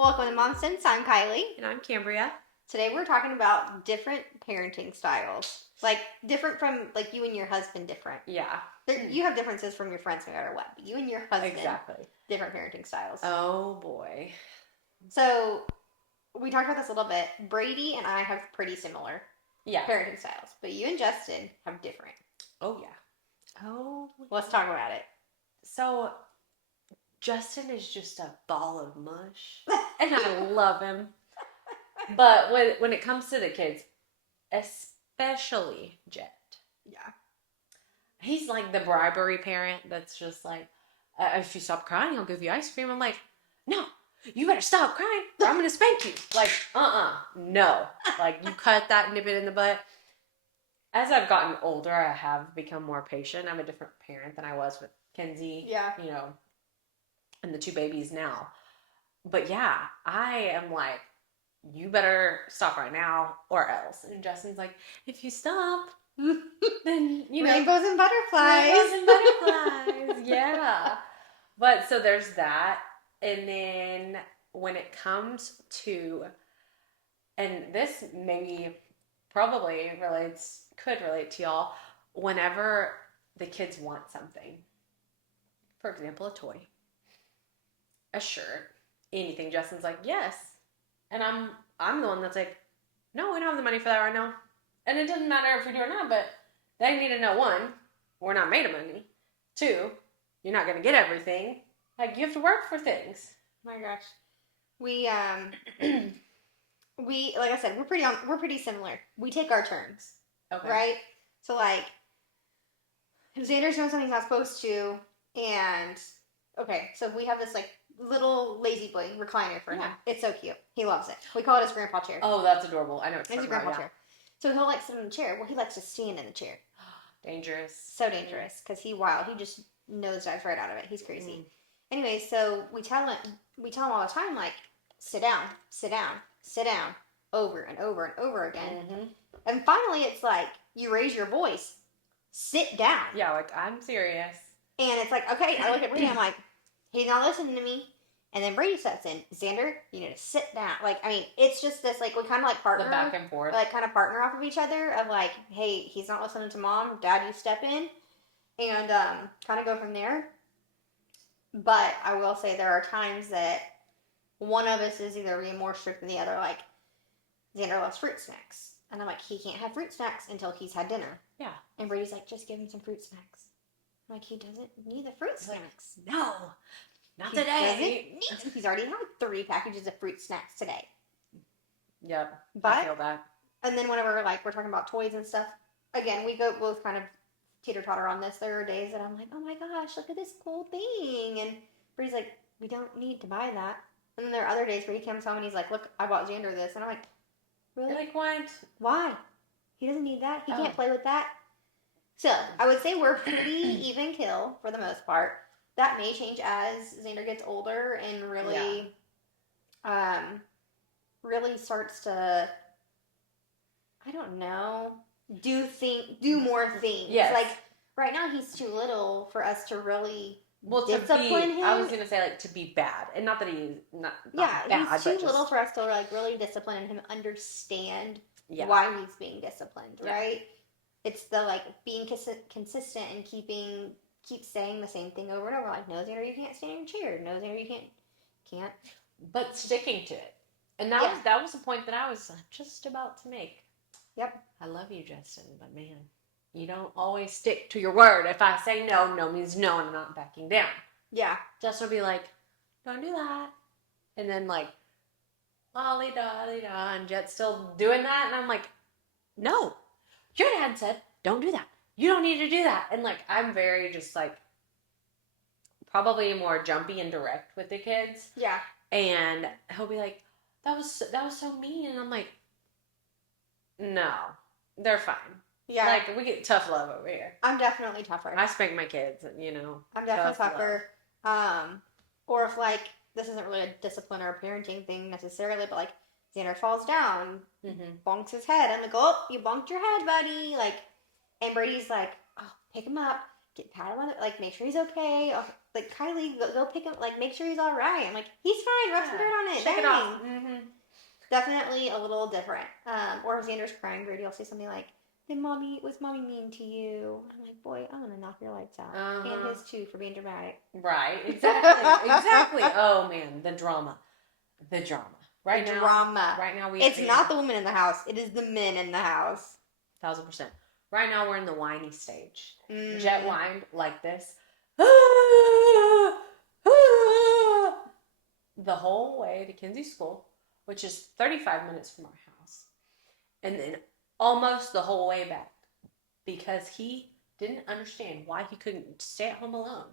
Welcome to Momsense. I'm Kyleigh. And I'm Kambria. Today we're talking about different parenting styles. Like, different from, like, you and your husband different. Yeah. You have differences from your friends no matter what, but you and your husband, Exactly. different parenting styles. Oh, boy. So, we talked about this a little bit. Brady and I have pretty similar parenting styles, but you and Justin have different. Oh, yeah. Oh. Let's talk about it. So, Justin is just a ball of mush, and I love him. But when it comes to the kids, especially Jet. Yeah. He's like the bribery parent that's just like, if you stop crying, I'll give you ice cream. I'm like, no, you better stop crying or I'm going to spank you. Like, no. Like, you cut that nip it in the butt. As I've gotten older, I have become more patient. I'm a different parent than I was with Kenzie. Yeah. You know, and the two babies now. But yeah, I am like, you better stop right now or else. And Justin's like, if you stop, then, you know. Rainbows and butterflies. Rainbows and butterflies, yeah. But so there's that. And then when it comes to, and this maybe probably could relate to y'all, whenever the kids want something, for example, a toy, a shirt, anything, Justin's like, yes. And I'm the one that's like, no, we don't have the money for that right now. And it doesn't matter if we do or not, but they need to know, one, we're not made of money. Two, you're not going to get everything. Like, you have to work for things. Oh my gosh. We like I said, we're pretty similar. We take our turns. Okay. Right? So like if Xander's doing something he's not supposed to, and okay, so we have this like little lazy boy recliner for him. It's so cute. He loves it. We call it his grandpa chair. Oh, that's adorable. I know it's a grandpa chair. So he'll like sit in the chair. Well, he likes to stand in the chair. Dangerous. So dangerous because he just nosedives right out of it. He's crazy. Anyway, so we tell him all the time, like, sit down, sit down, sit down, over and over and over again. Mm-hmm. And finally, it's like, you raise your voice, sit down. Yeah, like, I'm serious. And it's like, okay, I look at Brady, I'm like, he's not listening to me. And then Brady steps in, Xander, you need to sit down. Like, I mean, it's just this, like, we kind of like partner. The back and forth. Like, kind of partner off of each other of like, hey, he's not listening to mom, dad, you step in. And kind of go from there. But I will say there are times that one of us is either being more strict than the other. Like, Xander loves fruit snacks. And I'm like, he can't have fruit snacks until he's had dinner. Yeah. And Brady's like, just give him some fruit snacks. I'm like, he doesn't need the fruit snacks. Like, no, not today. He's already had 3 packages of fruit snacks today. Yep. But, I feel that. And then whenever like we're talking about toys and stuff, again, we go both kind of teeter-totter on this. There are days that I'm like, oh my gosh, look at this cool thing. And Brady's like, we don't need to buy that. And then there are other days where he comes home and he's like, look, I bought Xander this. And I'm like, really? You're like, what? Why? He doesn't need that. He can't play with that. So, I would say we're pretty even kill for the most part. That may change as Xander gets older and really, really starts to, I don't know, do more things. Yes. Like, right now he's too little for us to really discipline him. I was going to say, like, to be bad. And not that he's not bad. He's too little for us to, like, really discipline him, understand why he's being disciplined, right? It's the, like, being consistent and keep saying the same thing over and over. Like, no, Xander, you can't stand in your chair. No, Xander, you can't. But sticking to it. And that was the point that I was just about to make. Yep. I love you, Justin, but man, you don't always stick to your word. If I say no, no means no, and I'm not backing down. Yeah. Justin will be like, don't do that. And then, like, lolly-da-lolly-da, and Jet's still doing that, and I'm like, no. Your dad said, don't do that. You don't need to do that. And, like, I'm very just, like, probably more jumpy and direct with the kids. Yeah. And he'll be like, that was so mean. And I'm like, no, they're fine. Yeah. Like, we get tough love over here. I'm definitely tougher. I spank my kids, you know. I'm definitely tougher. Or if, like, this isn't really a discipline or a parenting thing necessarily, but, like, Xander falls down, bonks his head. I'm like, oh, you bonked your head, buddy. Like, and Brady's like, oh, pick him up, pat him on the, like, make sure he's okay. Like, Kyleigh, go pick him, like, make sure he's all right. I'm like, he's fine. Rub some dirt on it. Shake it Dang. off. Mm-hmm. Definitely a little different. Or if Xander's crying, Brady will say something like, was mommy mean to you? I'm like, boy, I'm gonna knock your lights out. And his too, for being dramatic. Right, exactly, exactly. Oh man, the drama. Right now It's not the women in the house, it is the men in the house. 1000%. Right now we're in the whiny stage. Mm. Jet whined like this. The whole way to Kinsey's school, which is 35 minutes from our house. And then almost the whole way back. Because he didn't understand why he couldn't stay at home alone.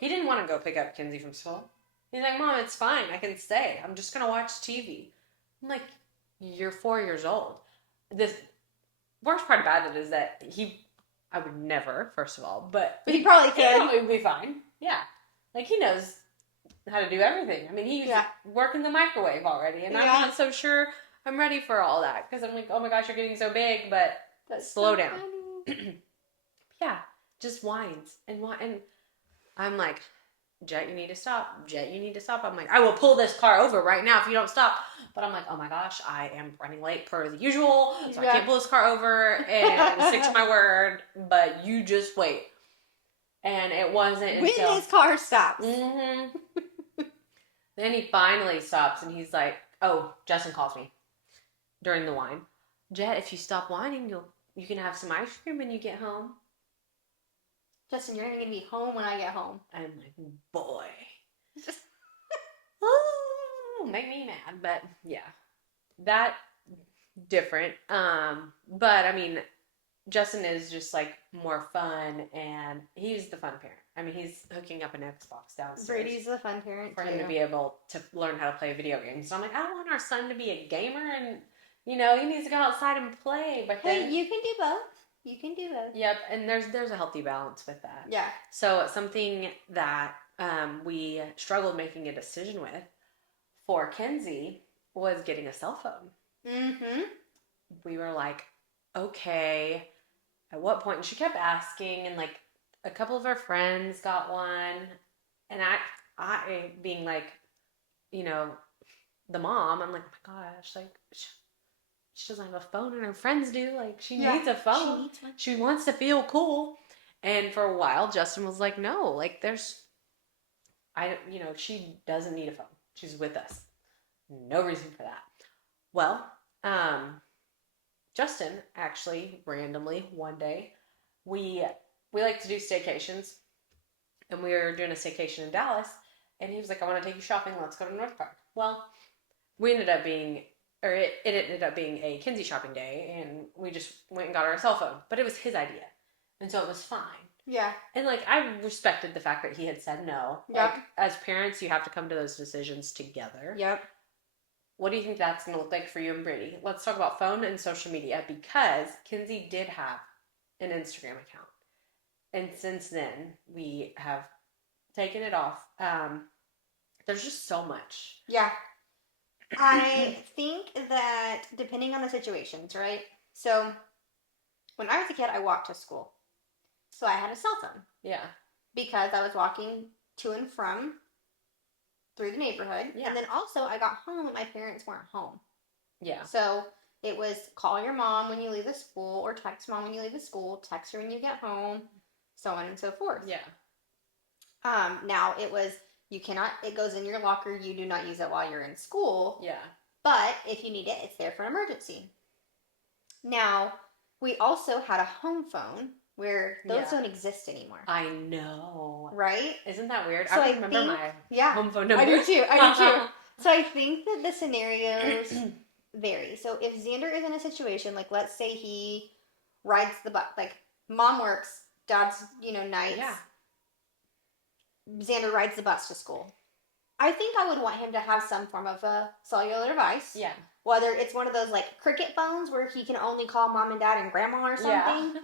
He didn't want to go pick up Kinsey from school. He's like, Mom, it's fine. I can stay. I'm just going to watch TV. I'm like, you're 4 years old. The worst part about it is that I would never, first of all, but he probably could. He probably would be fine. Yeah. Like, he knows how to do everything. I mean, he's working the microwave already, and I'm not so sure I'm ready for all that, because I'm like, oh my gosh, you're getting so big, but slow down. Yeah, just whines and I'm like, Jet, you need to stop. Jet, you need to stop. I'm like, I will pull this car over right now if you don't stop. But I'm like, oh my gosh, I am running late per the usual, so I can't pull this car over and stick to my word, but you just wait. And it wasn't until... When his car stops. Mm-hmm. Then he finally stops, and he's like, oh, Justin calls me during the whine. Jet, if you stop whining, you can have some ice cream when you get home. Justin, you're not going to be home when I get home. I'm like, boy. Oh, make me mad. But, yeah. That, different. But, I mean, Justin is just, like, more fun, and he's the fun parent. I mean, he's hooking up an Xbox downstairs. Brady's the fun parent, for him to be able to learn how to play video games. So I'm like, I don't want our son to be a gamer, and, you know, he needs to go outside and play. But then, you can do both. You can do both. Yep, and there's a healthy balance with that. Yeah. So something that we struggled making a decision with for Kenzie was getting a cell phone. Mm-hmm. We were like, okay, at what point? And she kept asking, and like a couple of her friends got one, and I being like, you know, the mom, I'm like, oh my gosh, like she doesn't have a phone and her friends do. Like, she needs a phone. She needs one. She wants to feel cool. And for a while, Justin was like, no, like she doesn't need a phone. She's with us. No reason for that. Well, Justin actually randomly one day, we like to do staycations, and we were doing a staycation in Dallas, and he was like, I want to take you shopping. Let's go to North Park. Well, it ended up being a Kinsey shopping day, and we just went and got our cell phone. But it was his idea, and so it was fine. Yeah. And, like, I respected the fact that he had said no. Yep. Like, as parents, you have to come to those decisions together. Yep. What do you think that's going to look like for you and Brittany? Let's talk about phone and social media, because Kinsey did have an Instagram account. And since then, we have taken it off. There's just so much. Yeah. I think that depending on the situations, right? So, when I was a kid, I walked to school. So I had a cell phone. Yeah. Because I was walking to and from through the neighborhood. Yeah. And then also I got home and my parents weren't home. Yeah. So it was call your mom when you leave the school, or text mom when you leave the school, text her when you get home, so on and so forth. Yeah. Now it was, it goes in your locker, you do not use it while you're in school. Yeah. But if you need it, it's there for an emergency. Now, we also had a home phone, where those don't exist anymore. I know. Right? Isn't that weird? I remember my home phone number. I do too. So I think that the scenarios vary. So if Xander is in a situation, like let's say he rides the bus, like mom works, dad's, nights. Yeah. Xander rides the bus to school. I think I would want him to have some form of a cellular device. Yeah. Whether it's one of those like cricket phones where he can only call mom and dad and grandma or something. Yeah.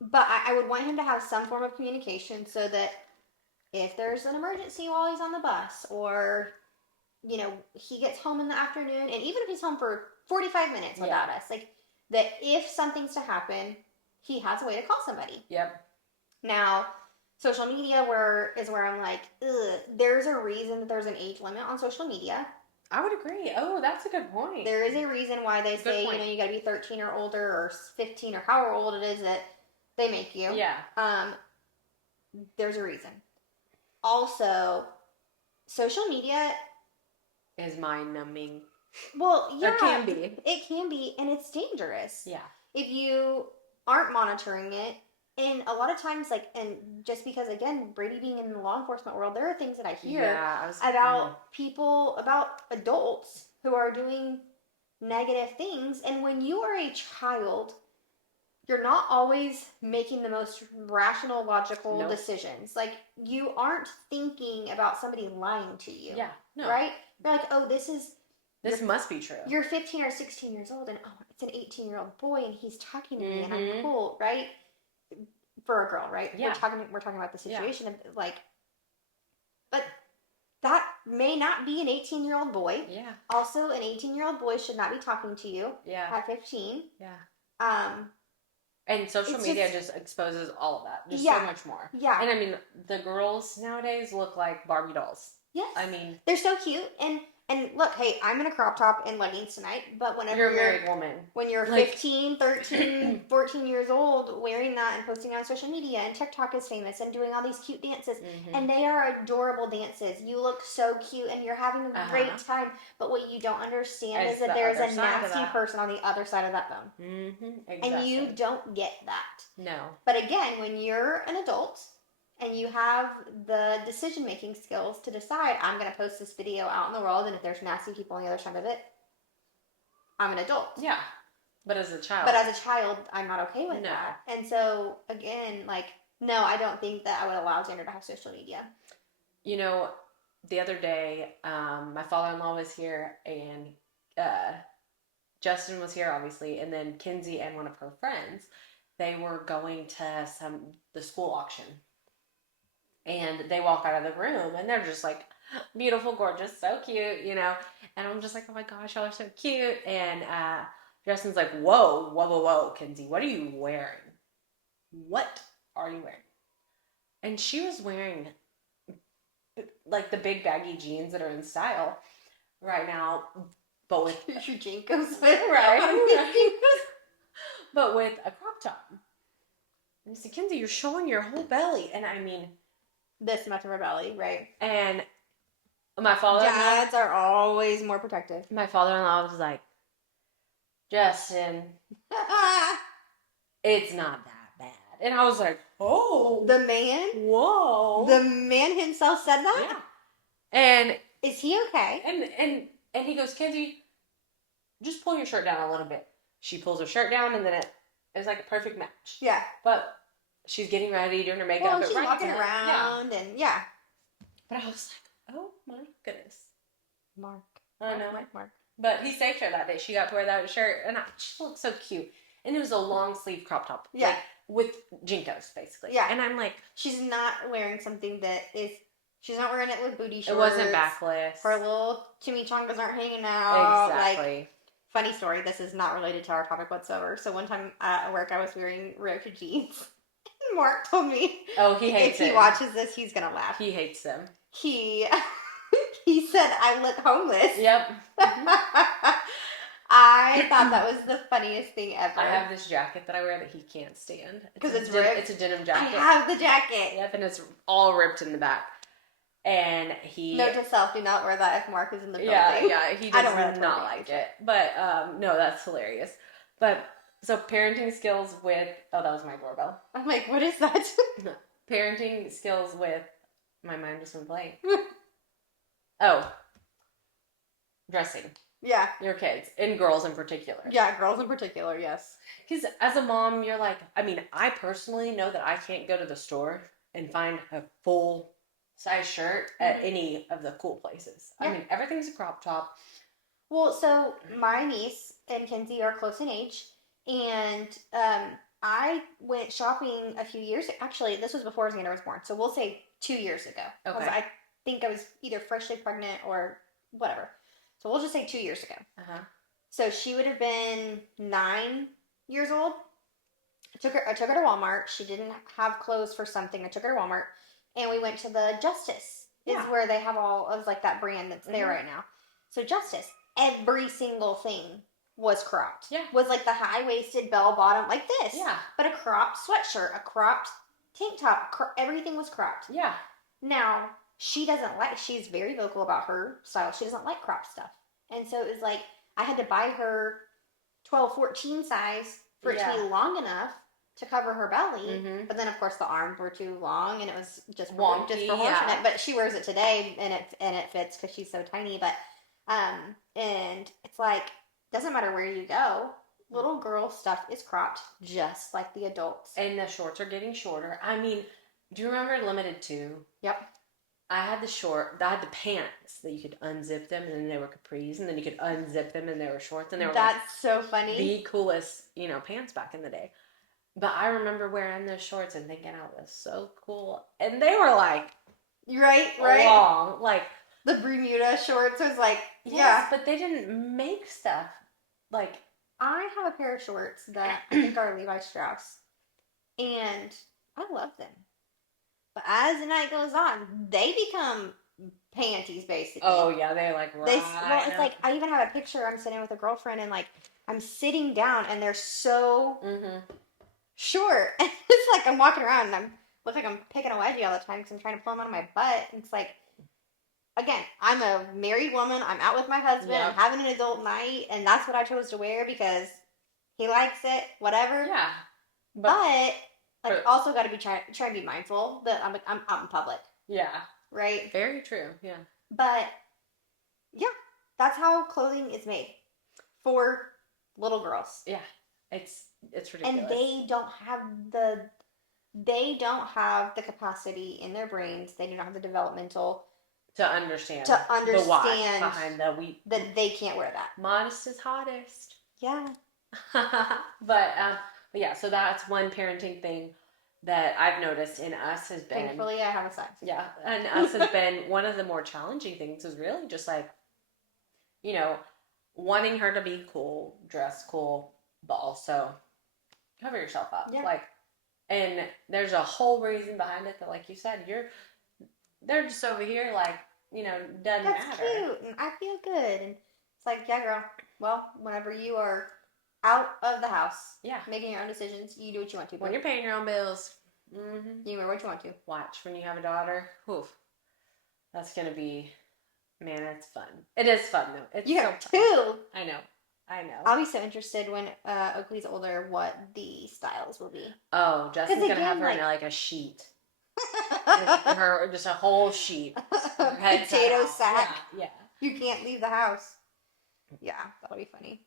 But I would want him to have some form of communication so that if there's an emergency while he's on the bus, or, he gets home in the afternoon, and even if he's home for 45 minutes without us, like, that if something's to happen, he has a way to call somebody. Yep. Now, social media is where I'm like, ugh, there's a reason that there's an age limit on social media. I would agree. Oh, that's a good point. There is a reason why they Good say, point. you gotta be 13 or older or 15 or however old it is that they make you. Yeah. There's a reason. Also, social media is mind-numbing. Well, yeah. Or can be. It can be, and it's dangerous. Yeah. If you aren't monitoring it, and a lot of times, like, and just because, again, Brady being in the law enforcement world, there are things that I hear about people, about adults who are doing negative things, and when you are a child, you're not always making the most rational, logical decisions. Like, you aren't thinking about somebody lying to you. Yeah. No. Right? You're like, oh, this must be true. You're 15 or 16 years old, and it's an 18-year-old boy, and he's talking to me, and I'm cool, right? For a girl, right? Yeah. We're talking about the situation of like, but that may not be an 18-year-old boy. Yeah. Also, an 18-year-old boy should not be talking to you. Yeah. At 15. Yeah. And social media just exposes all of that. Just so much more. Yeah. And I mean, the girls nowadays look like Barbie dolls. Yes. I mean, they're so cute. And look, hey, I'm in a crop top and leggings tonight, but whenever you're a married woman. When you're 15, 13, 14 years old, wearing that and posting on social media, and TikTok is famous and doing all these cute dances, and they are adorable dances. You look so cute and you're having a great time, but what you don't understand is that there's a nasty person on the other side of that phone. Exactly. And you don't get that. No. But again, when you're an adult, and you have the decision-making skills to decide, I'm going to post this video out in the world, and if there's nasty people on the other side of it, I'm an adult. Yeah. But as a child, I'm not okay with that. And so, again, like, no, I don't think that I would allow Xander to have social media. You know, the other day, my father-in-law was here, and Justin was here, obviously, and then Kinsey and one of her friends, they were going to the school auction. And they walk out of the room, and they're just like, beautiful, gorgeous, so cute, And I'm just like, oh my gosh, y'all are so cute. And Justin's like, whoa, Kinsey, what are you wearing? What are you wearing? And she was wearing, like, the big baggy jeans that are in style right now, but with... your Jinkos. Right. But with a crop top. And I said, Kinsey, you're showing your whole belly. And I mean... this much of a belly, right? And my father-in-law... dads are always more protective. My father-in-law was like, Justin, it's not that bad. And I was like, oh. The man? Whoa. The man himself said that? Yeah. And... is he okay? And he goes, Kinsey, just pull your shirt down a little bit. She pulls her shirt down, and then it's like a perfect match. Yeah. But... she's getting ready, doing her makeup. Well, she's walking around, and yeah. But I was like, oh my goodness. Mark. I know. Mark. But he saved her that day. She got to wear that shirt, and she looked so cute. And it was a long sleeve crop top. Yeah. Like, with Jinkos, basically. Yeah. And I'm like... she's not wearing something that is... she's not wearing it with booty shorts. It wasn't backless. Her little chimichangas aren't hanging out. Exactly. Like, funny story, this is not related to our topic whatsoever. So one time at work, I was wearing ripped jeans. Mark told me. Oh, he hates it. If he watches this, he's gonna laugh. He hates them. He said I look homeless. Yep. I thought that was the funniest thing ever. I have this jacket that I wear that he can't stand. Because it's ripped? It's a denim jacket. I have the jacket. Yep, and it's all ripped in the back. And he... note to self, do not wear that if Mark is in the building. Yeah, he does not like it. But, no, that's hilarious. But... so parenting skills with... oh, that was my doorbell. I'm like, what is that? Parenting skills with... my mind just went blank. Oh. Dressing. Yeah. Your kids. And girls in particular. Yeah, girls in particular, yes. Because as a mom, you're like... I mean, I personally know that I can't go to the store and find a full-size shirt at any of the cool places. Yeah. I mean, everything's a crop top. Well, so my niece and Kinsey are close in age. And I went shopping a few years... actually, this was before Xander was born. So we'll say 2 years ago. Okay. I think I was either freshly pregnant or whatever. So we'll just say 2 years ago. Uh-huh. So she would have been 9 years old. I took her to Walmart. She didn't have clothes for something. I took her to Walmart, and we went to the Justice. Is Yeah. where they have all of like that brand that's there Mhm. right now. So Justice, every single thing was cropped. Yeah. Was like the high waisted bell bottom like this. Yeah. But a cropped sweatshirt, a cropped tank top, everything was cropped. Yeah. Now she doesn't like. She's very vocal about her style. She doesn't like cropped stuff, and so it was like I had to buy her 12, 14 size for it to be long enough to cover her belly. Mhm. But then, of course, the arms were too long, and it was just Wonky, disproportionate. yeah. But she wears it today, and it fits because she's so tiny. But and it's like doesn't matter where you go, little girl stuff is cropped just like the adults. And the shorts are getting shorter. I mean, do you remember Limited 2? Yep. I had the pants that you could unzip them and then they were capris, and then you could unzip them and they were shorts, and they were That's so funny. The coolest, pants back in the day. But I remember wearing those shorts and thinking I was so cool. And they were like right. long. Like the Bermuda shorts was like yes, but they didn't make stuff. Like I have a pair of shorts that I think are Levi Strauss. And I love them. But as the night goes on, they become panties, basically. oh yeah, they're like right. Well, it's like I even have a picture. I'm sitting with a girlfriend, and like I'm sitting down, and they're so short. And it's like I'm walking around, and look like I'm picking a wedgie all the time because I'm trying to pull them out of my butt. And it's like, again, I'm a married woman. I'm out with my husband. Yep. I'm having an adult night, and that's what I chose to wear because he likes it. Whatever. Yeah, but like also got to be trying to be mindful that I'm out in public. Yeah. Right? Very true. Yeah. But yeah, that's how clothing is made for little girls. Yeah. It's ridiculous. And they don't have the capacity in their brains. They do not have the developmental to understand the why behind that they can't wear that. Modest is hottest. Yeah. But yeah, so that's one parenting thing that I've noticed in us has been. Thankfully, I have a size. Yeah, and us has been one of the more challenging things is really just like, wanting her to be cool, dress cool, but also cover yourself up. Yeah. Like, and there's a whole reason behind it that, like you said, they're just over here like, doesn't That's matter. That's cute, and I feel good, and it's like, yeah, girl. Well, whenever you are out of the house, yeah, making your own decisions, you do what you want to. When you're paying your own bills, you wear what you want to. Watch when you have a daughter. Oof, that's gonna be, man, it's fun. It is fun though. It's you so have fun. two. I know. I'll be so interested when Oakley's older what the styles will be. Oh, Justin's gonna have her in like a sheet. Her just a whole sheet. Potato sack. Yeah. You can't leave the house. Yeah, that'll be funny.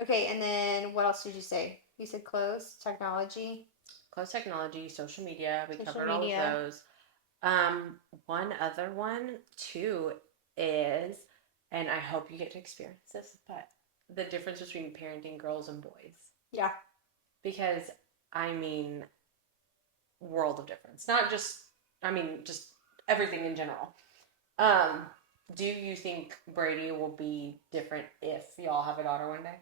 Okay, and then what else did you say? You said clothes, technology. Clothes, technology, social media. We covered all of those. One other one too is, and I hope you get to experience this, but the difference between parenting girls and boys. Yeah. Because world of difference. Not just, just everything in general. Do you think Brady will be different if y'all have a daughter one day?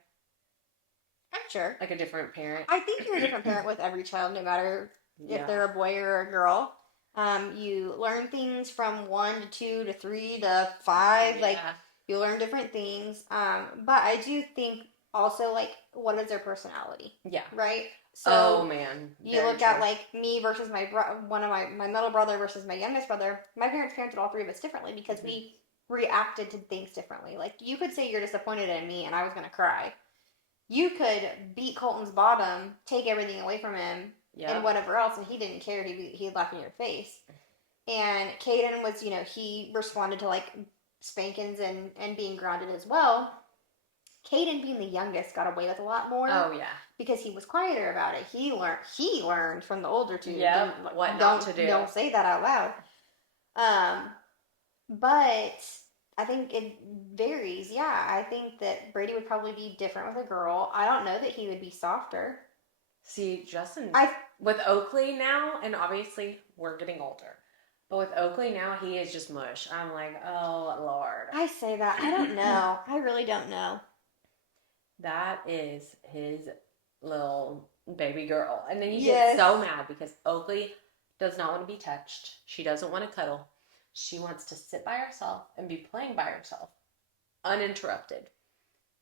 I'm sure. Like a different parent? I think you're a different parent with every child, no matter if they're a boy or a girl. You learn things from 1 to 2 to 3 to 5. Yeah. Like, you learn different things. But I do think also, like, what is their personality? Yeah. Right? So, oh, man. You look at, like, me versus my middle brother versus my youngest brother. My parents parented all three of us differently because we reacted to things differently. Like, you could say you're disappointed in me and I was going to cry. You could beat Colton's bottom, take everything away from him, and whatever else, and he didn't care. He'd laugh in your face. And Caden was, he responded to, like, spankings and being grounded as well. Caden, being the youngest, got away with a lot more. Oh, yeah. Because he was quieter about it. He learned from the older two. Yeah, what not to do. Don't say that out loud. But I think it varies. Yeah, I think that Brady would probably be different with a girl. I don't know that he would be softer. See, Justin, with Oakley now, and obviously we're getting older, but with Oakley now, he is just mush. I'm like, oh, Lord. I say that. I don't know. I really don't know. That is his little baby girl. And then you Yes. get so mad because Oakley does not want to be touched. She doesn't want to cuddle. She wants to sit by herself and be playing by herself, uninterrupted.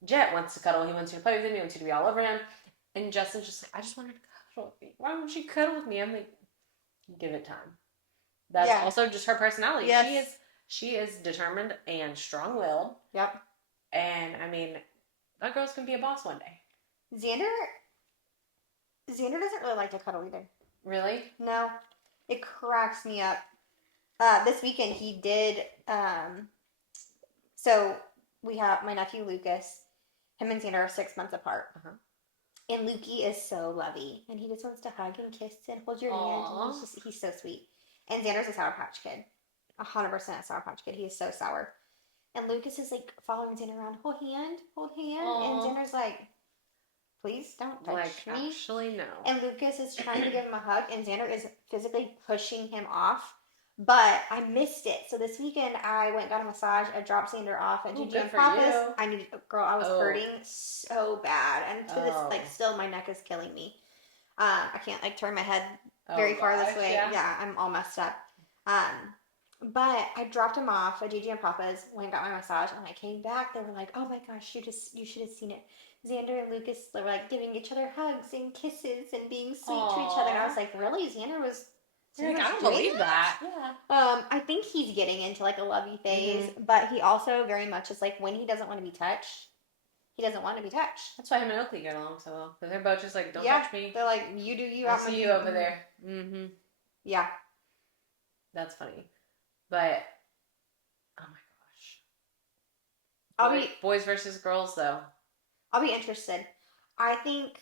Jet wants to cuddle. He wants you to play with him. He wants you to be all over him. And Justin's just like, I just want her to cuddle with me. Why won't she cuddle with me? I'm like, give it time. That's also just her personality. Yes. She is determined and strong-willed. Yep. And I mean, that girl's gonna be a boss one day. Xander doesn't really like to cuddle either. Really? No. It cracks me up. This weekend he did, so we have my nephew Lucas. Him and Xander are 6 months apart. Uh-huh. And Lukey is so lovey. And he just wants to hug and kiss and hold your hand. And he's so sweet. And Xander's a Sour Patch Kid. 100% a Sour Patch Kid. He is so sour. And Lucas is like following Xander around. Hold hand. Aww. And Xander's like, please don't touch me. Actually, no. And Lucas is trying to give him a hug. And Xander is physically pushing him off. But I missed it. So this weekend I went got a massage. I dropped Xander off at Gigi and Papa's. I was hurting so bad. And to this, like, still my neck is killing me. I can't like turn my head very far this way. Yeah, I'm all messed up. But I dropped him off at Gigi and Papa's, went and got my massage, and when I came back, they were like, "Oh my gosh, you should have seen it." Xander and Lucas were like giving each other hugs and kisses and being sweet to each other. And I was like, really? Xander was. I don't believe that. Yeah. I think he's getting into like a lovey phase, but he also very much is like when he doesn't want to be touched, he doesn't want to be touched. That's why him and Oakley get along so well, because they're both just like, don't touch me. They're like, you do you. I'll see you over there. Mm-hmm. Yeah. That's funny. But, oh my gosh. Boys versus girls, though. I'll be interested. I think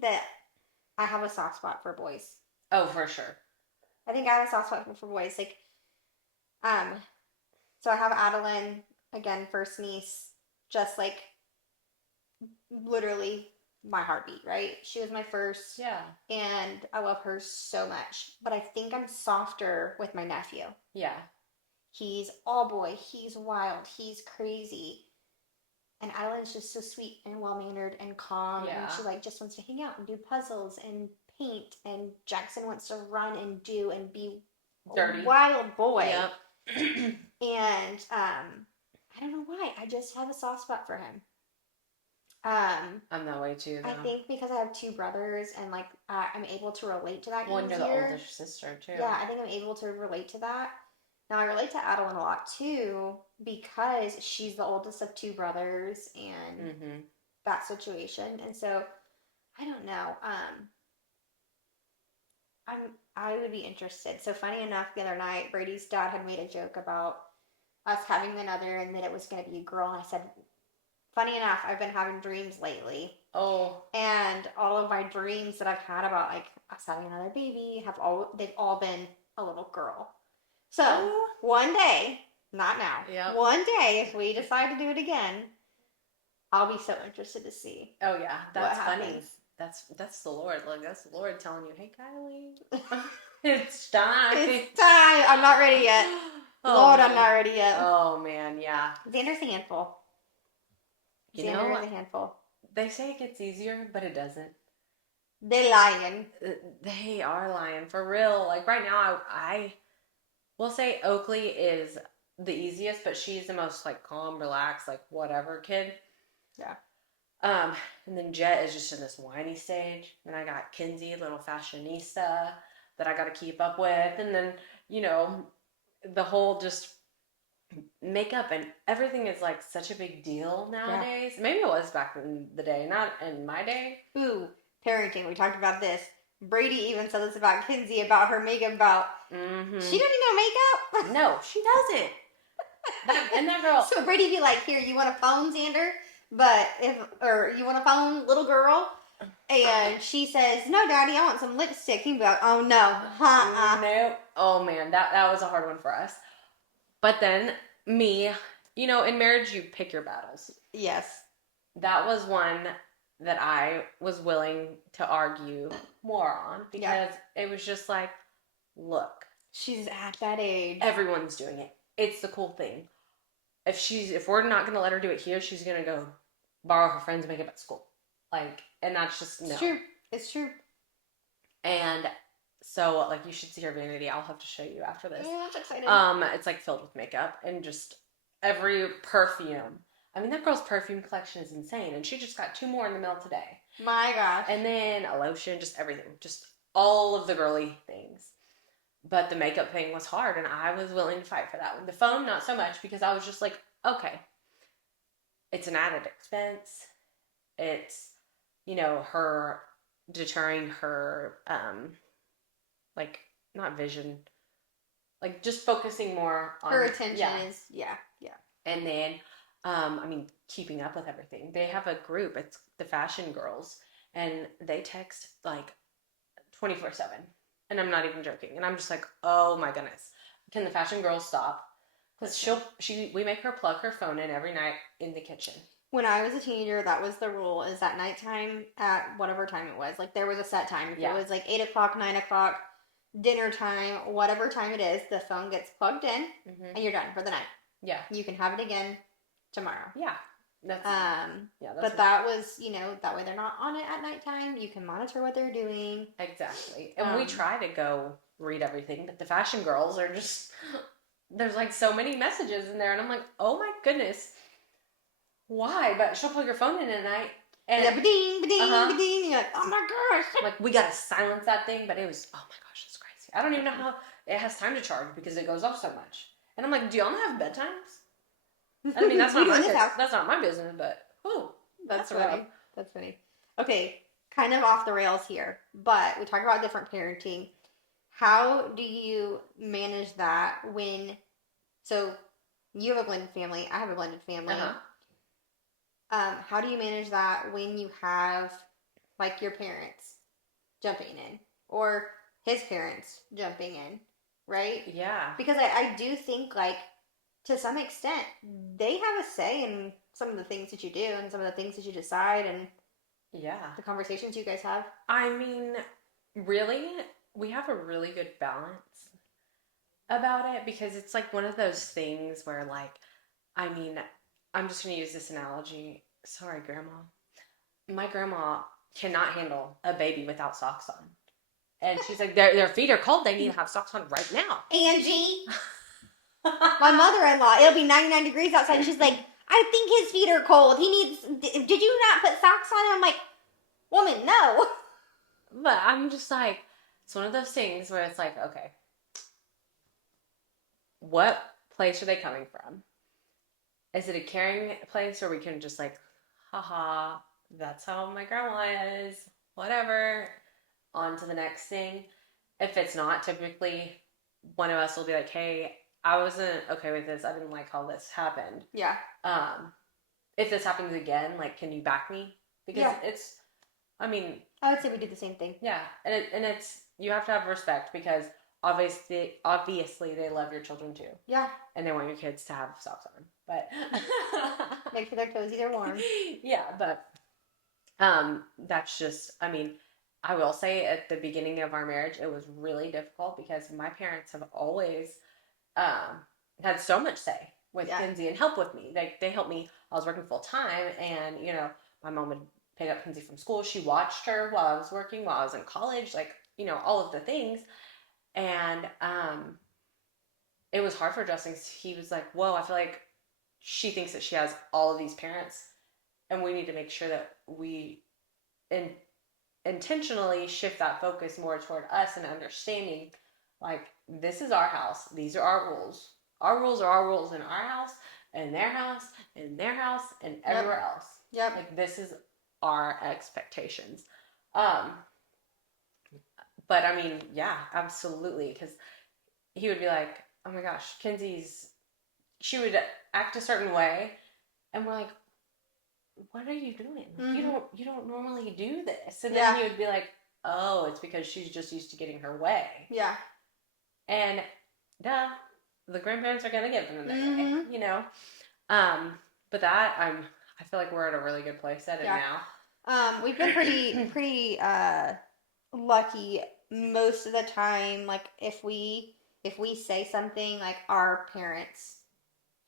that I have a soft spot for boys. Oh, for sure. I think I have a soft spot for boys. Like, so I have Adeline, again, first niece, just like literally my heartbeat, right? She was my first. Yeah. And I love her so much. But I think I'm softer with my nephew. Yeah. He's all boy. He's wild. He's crazy. And Adeline's just so sweet and well-mannered and calm. Yeah. And she like just wants to hang out and do puzzles and paint. And Jackson wants to run and do and be dirty. A wild boy. Yep. And I don't know why. I just have a soft spot for him. I'm that way too, though. I think because I have two brothers and like I'm able to relate to that. Well, and you're the older sister too. Yeah, I think I'm able to relate to that. Now I relate to Adeline a lot too because she's the oldest of two brothers and that situation. And so I don't know. I would be interested. So funny enough, the other night Brady's dad had made a joke about us having another and that it was going to be a girl. And I said, funny enough, I've been having dreams lately. Oh. And all of my dreams that I've had about like us having another baby they've all been a little girl. So one day, not now, one day if we decide to do it again, I'll be so interested to see. Oh yeah, that's funny. That's the Lord. Like that's the Lord telling you, hey Kyleigh, it's time. It's time. I'm not ready yet. Lord, man. I'm not ready yet. Oh man, yeah. Xander's a handful. Xander's a handful. They say it gets easier, but it doesn't. They're lying. They are lying for real. Like right now, I will say Oakley is the easiest, but she's the most like calm, relaxed, like whatever kid. Yeah. And then Jet is just in this whiny stage. Then I got Kinsey, little fashionista that I got to keep up with, and then the whole just makeup and everything is like such a big deal nowadays. Yeah. Maybe it was back in the day, not in my day. Ooh, parenting. We talked about this. Brady even said this about Kinsey about her makeup. She doesn't know makeup. No, she doesn't. That girl. So Brady be like, "Here, you want a phone, Xander? Or you want a phone, little girl?" And she says, "No, Daddy, I want some lipstick." He'd be like, "Oh no, no." Oh man, that was a hard one for us. But then me, in marriage you pick your battles. Yes. That was one that I was willing to argue more on because it was just like, look, she's at that age. Everyone's doing it. It's the cool thing. If we're not going to let her do it here, she's going to go borrow her friend's makeup at school. Like, and that's just no. It's true. It's true. And so, like, you should see her vanity. I'll have to show you after this. That's exciting. It's like filled with makeup and just every perfume. I mean, that girl's perfume collection is insane, and she just got 2 more in the mail today. My gosh. And then a lotion, just everything, just all of the girly things. But the makeup thing was hard, and I was willing to fight for that one. The phone, not so much, because I was just like, okay, it's an added expense. It's, you know, her deterring her, like, not vision, like, just focusing more on her attention is, yeah. And then, I mean, keeping up with everything. They have a group, it's the Fashion Girls, and they text, like, 24/7. And I'm not even joking. And I'm just like, oh my goodness. Can the Fashion Girls stop? Because we make her plug her phone in every night in the kitchen. When I was a teenager, that was the rule, is at nighttime, at whatever time it was. Like, there was a set time. If it was like 8 o'clock, 9 o'clock, dinner time, whatever time it is, the phone gets plugged in, and you're done for the night. Yeah. You can have it again tomorrow. Yeah. But that was, you know, that way they're not on it at nighttime. You can monitor what they're doing. Exactly. And we try to go read everything, but the Fashion Girls are just, there's like so many messages in there, and I'm like, oh my goodness, why? But she'll plug her phone in at night, and ba-ding, ba-ding, ba-ding. You're like, oh my gosh. Like, we gotta silence that thing, but it was, oh my gosh, it's crazy. I don't even know how it has time to charge because it goes off so much. And I'm like, do y'all not have bedtimes? I mean, that's not my business, but that's funny. That's funny. Okay, kind of off the rails here, but we talk about different parenting. How do you manage that when? So you have a blended family. I have a blended family. How do you manage that when you have like your parents jumping in or his parents jumping in, right? Yeah. Because I do think like, to some extent, they have a say in some of the things that you do and some of the things that you decide and the conversations you guys have. I mean, really, we have a really good balance about it because it's like one of those things where, like, I mean, I'm just going to use this analogy. Sorry, Grandma. My grandma cannot handle a baby without socks on. And she's like, their feet are cold. They need to have socks on right now. Angie! My mother-in-law, it'll be 99 degrees outside, and she's like, I think his feet are cold. Did you not put socks on him? I'm like, woman, no. But I'm just like, it's one of those things where it's like, okay, what place are they coming from? Is it a caring place where we can just like, haha, that's how my grandma is, whatever, on to the next thing. If it's not, typically one of us will be like, hey, I wasn't okay with this. I didn't like how this happened. Yeah. If this happens again, like, can you back me? Because it's, I mean, I would say we do the same thing. Yeah, and it's, you have to have respect because obviously they love your children too. Yeah. And they want your kids to have socks on. But make sure they're cozy, they're warm. Yeah, but that's just, I mean, I will say at the beginning of our marriage, it was really difficult because my parents have always had so much say with Kinsey and help with me. They helped me. I was working full time, and you know, my mom would pick up Kinsey from school. She watched her while I was working, while I was in college, like, you know, all of the things. And it was hard for Justin. He was like, whoa, I feel like she thinks that she has all of these parents, and we need to make sure that we intentionally shift that focus more toward us and understanding, like, this is our house. These are our rules. Our rules are our rules in our house, and their house, and their house, and everywhere else. Yep. Like, this is our expectations. But I mean, yeah, absolutely. Because he would be like, oh my gosh, she would act a certain way. And we're like, what are you doing? Like, you don't normally do this. And then he would be like, oh, it's because she's just used to getting her way. Yeah. And duh, the grandparents are going to give them their way, you know? But that, I feel like we're at a really good place at it now. We've been pretty lucky most of the time. Like, if we say something, like, our parents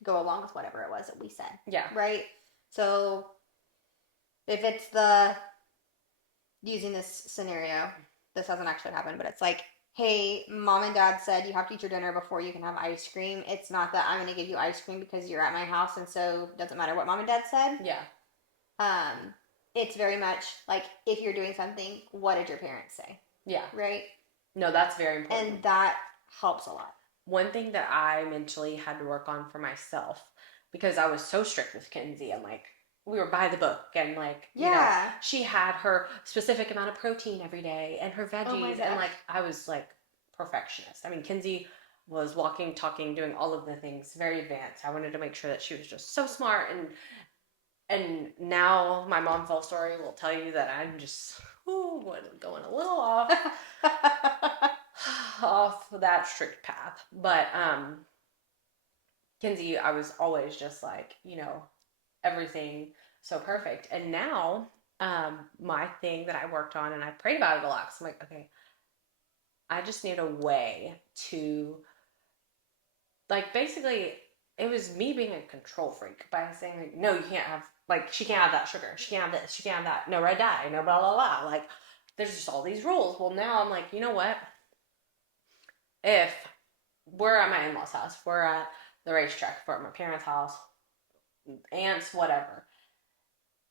go along with whatever it was that we said. Yeah. Right? So if it's the using this scenario, this hasn't actually happened, but it's like, hey, mom and dad said you have to eat your dinner before you can have ice cream. It's not that I'm going to give you ice cream because you're at my house, and so it doesn't matter what mom and dad said. Yeah. Um, it's very much like if you're doing something, what did your parents say? Yeah. Right? No, that's very important. And that helps a lot. One thing that I mentally had to work on for myself, because I was so strict with Kenzie, I'm like, we were by the book, and like, you know, she had her specific amount of protein every day and her veggies, and like, I was like perfectionist. I mean, Kenzie was walking, talking, doing all of the things, very advanced. I wanted to make sure that she was just so smart, and now my mom fell story will tell you that I'm just going a little off that strict path. But Kenzie, I was always just like, you know, everything so perfect. And now my thing that I worked on, and I prayed about it a lot, because I'm like, okay, I just need a way to, like, basically it was me being a control freak by saying like, no, you can't have, like, she can't have that sugar, she can't have this, she can't have that, no red dye, no blah blah blah, like, there's just all these rules. Well, now I'm like, you know what, if we're at my in-laws house, we're at the racetrack, we're at my parents' house, aunts, whatever,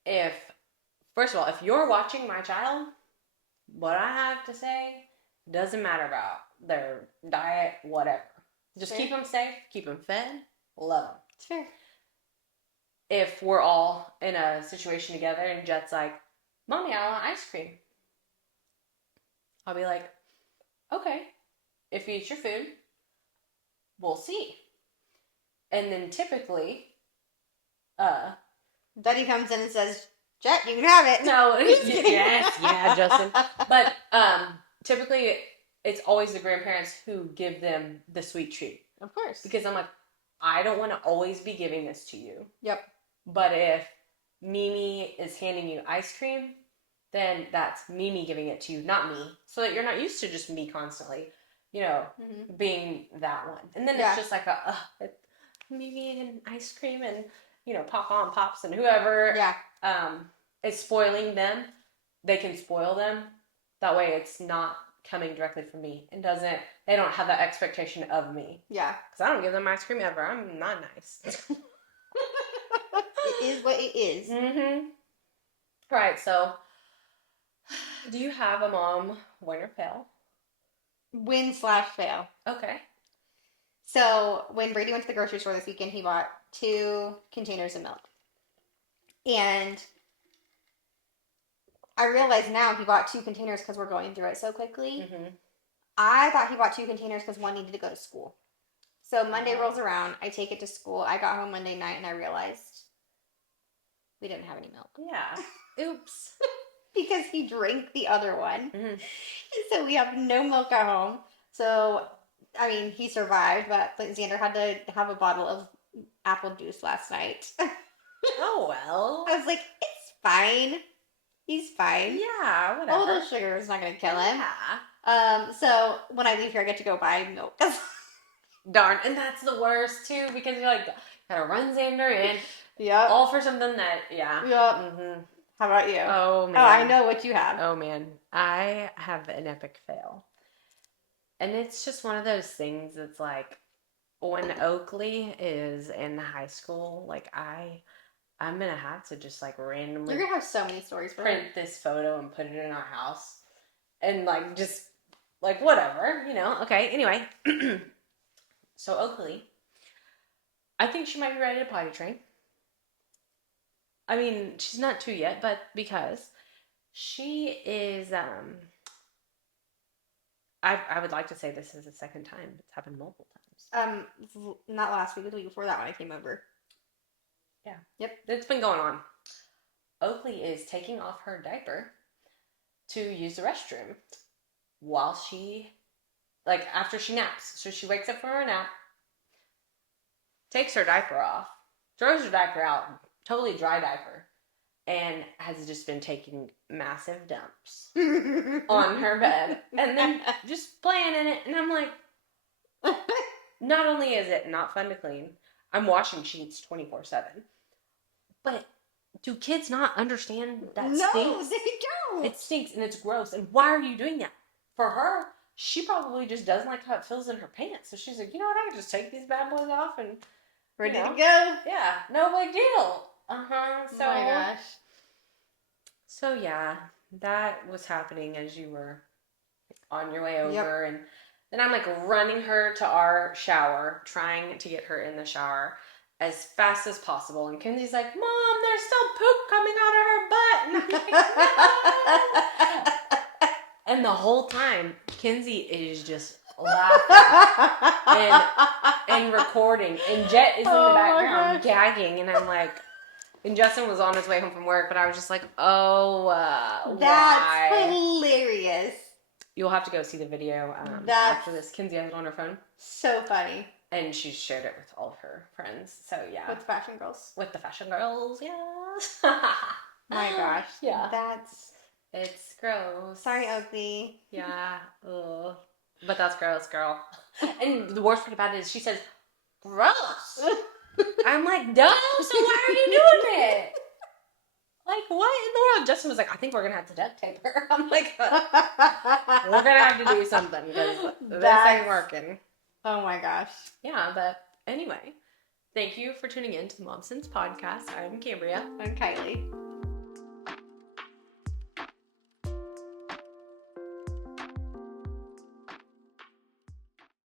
if, first of all, if you're watching my child, what I have to say doesn't matter about their diet, whatever. Just keep them safe, keep them fed, love them. It's fair. If we're all in a situation together and Jet's like, Mommy, I want ice cream, I'll be like, okay, if you eat your food, we'll see. And then typically, Daddy comes in and says, Jet, you can have it. No, yes, yeah, Justin. But typically, it's always the grandparents who give them the sweet treat. Of course. Because I'm like, I don't want to always be giving this to you. Yep. But if Mimi is handing you ice cream, then that's Mimi giving it to you, not me. So that you're not used to just me constantly, you know, being that one. And then it's just like Mimi and ice cream and, you know, Pops and whoever is spoiling them. They can spoil them. That way it's not coming directly from me. They don't have that expectation of me. Yeah. Because I don't give them ice cream ever. I'm not nice. It is what it is. Mm-hmm. Right, so do you have a mom win or fail? Win/fail. Okay. So when Brady went to the grocery store this weekend, he bought 2 containers of milk. And I realize now he bought 2 containers because we're going through it so quickly. Mm-hmm. I thought he bought 2 containers because one needed to go to school. So Monday rolls around, I take it to school. I got home Monday night and I realized we didn't have any milk. Yeah. Oops. Because he drank the other one. Mm-hmm. So we have no milk at home. So, I mean, he survived, but Xander had to have a bottle of apple juice last night. Oh, well. I was like, it's fine. He's fine. Yeah, whatever. A little sugar is not going to kill him. Yeah. So when I leave here, I get to go buy milk. Darn. And that's the worst, too, because you're like, gotta run Xander in. Yep. All for something that, yeah. Yep. Mm-hmm. How about you? Oh, man. Oh, I know what you have. Oh, man. I have an epic fail. And it's just one of those things that's like, when Oakley is in high school, like, I'm going to have to just, like, randomly... You're going to have so many stories for print this photo and put it in our house. And, like, just, like, whatever, you know? Okay, anyway. So, Oakley, I think she might be ready to potty train. I mean, she's not 2 yet, but because she is, I would like to say this is the second time. It's happened multiple times. Not last week, the week before that when I came over. Yeah. Yep. It's been going on. Oakley is taking off her diaper to use the restroom while she, like, after she naps. So she wakes up from her nap, takes her diaper off, throws her diaper out, totally dry diaper, and has just been taking massive dumps on her bed and then just playing in it. And I'm like, not only is it not fun to clean, I'm washing sheets 24/7, but do kids not understand that No, stinks? they don't. It stinks and it's gross. And why are you doing that? For her, she probably just doesn't like how it feels in her pants. So she's like, you know what? I can just take these bad boys off and Ready you know, to go. Yeah, no big deal. So, oh my gosh. So yeah, that was happening as you were on your way over, and then I'm like running her to our shower, trying to get her in the shower as fast as possible. And Kenzie's like, "Mom, there's still poop coming out of her butt." And I'm like, "No!" And the whole time, Kenzie is just laughing and recording, and Jet is in the background gagging, and I'm like. And Justin was on his way home from work, but I was just like, oh, That's why? hilarious. You'll have to go see the video after this. Kenzie has it on her phone. So funny. And she shared it with all of her friends. So, yeah. With fashion girls. With the fashion girls, yes. My gosh. Yeah. It's gross. Sorry, Oakley. Yeah. Ugh. But that's gross, girl. And the worst part about it is she says, gross. I'm like, duh, so why are you doing it? Like, what in the world? Justin was like, I think we're going to have to duct tape her. I'm like, we're going to have to do something because this ain't working. Oh my gosh. Yeah, but anyway, thank you for tuning in to the Momsense podcast. I'm Kambria. And Kyleigh.